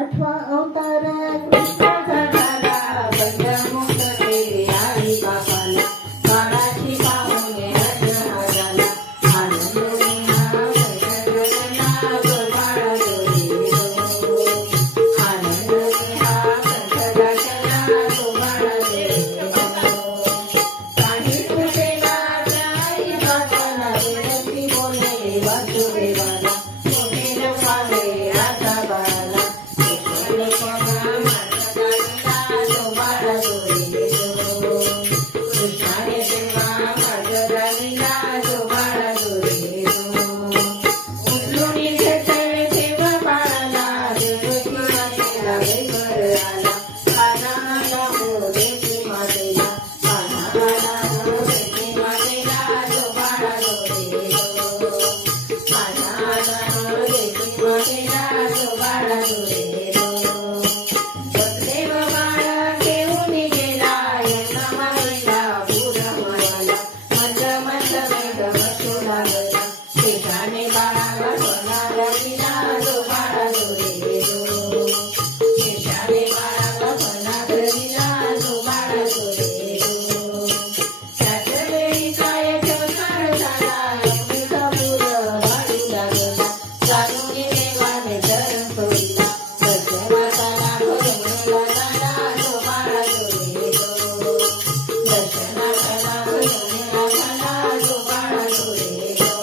आठवा अवतार कृष्णाचा झाला, पंचमुख केले आई बापाला, काळाची पाहुणे रत्न झाला, आनंद विना पंचगणना गोपाळ जोडी रो. आनंद विना पंचगणना गोपाळ जोडी रो. काही तुझेला आई बापाला विनंती बोलले वासुदेवाला, मोठे नवावे आता बाळाला, कृष्णाने देवा माझ्या जो बाळा जोडे उठलून घेतले तेव्हा बाळाला, देवकी मातेला वेगर आला, कानाला हो देवी मातेला, कानाला हो देवी मातेला जो बाळा जोडे कानाला हो देवी मातेला जो बाळा जोडे. शेषाने बाळाला सोनार दिला जो बाळा जोडे रो. शेषाने बाळाला सोनार दिला जो बाळा जोडे रो. त्याच वेळी काय संसार झाला, एवढीचा पूर वाढू लागला, जाणून देवाने धरण सोडला, दर्शनाला भजनेला झाला जो बाळा जोडे रो. दर्शनाला भजनेला झाला जो बाळा जोडे रो.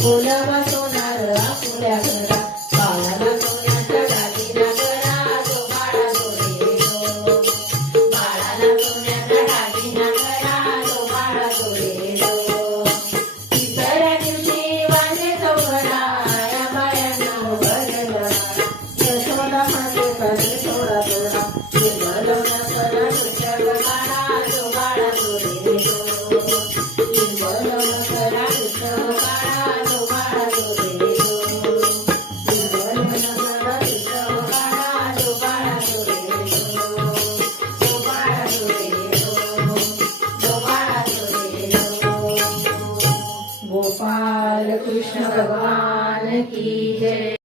बोलावा सोनार आपुल्या घरा, बाळाला सोन्याच्या दागिना करा जो बाळा जोडे रो. बाळाला सोन्याचा दागिना करा जो बाळा जोडे रो. तिसऱ्या दिवशी वाजे चौघडा, या बायांना भरला, यशोदा मातेचा थोडा थोडा, निर्मलवना करा तुझ्या बाळा जो बाळा जोडे रो. निर्मलवना करा तुझ्या बाळा जो बाळा जोडे रो. निर्मलवना करा तुझ्या बाळा जो बाळा जोडे रो. जो बाळा जोडे रो. जो बाळा जोडे रो. गोपाल कृष्ण भगवान की जय.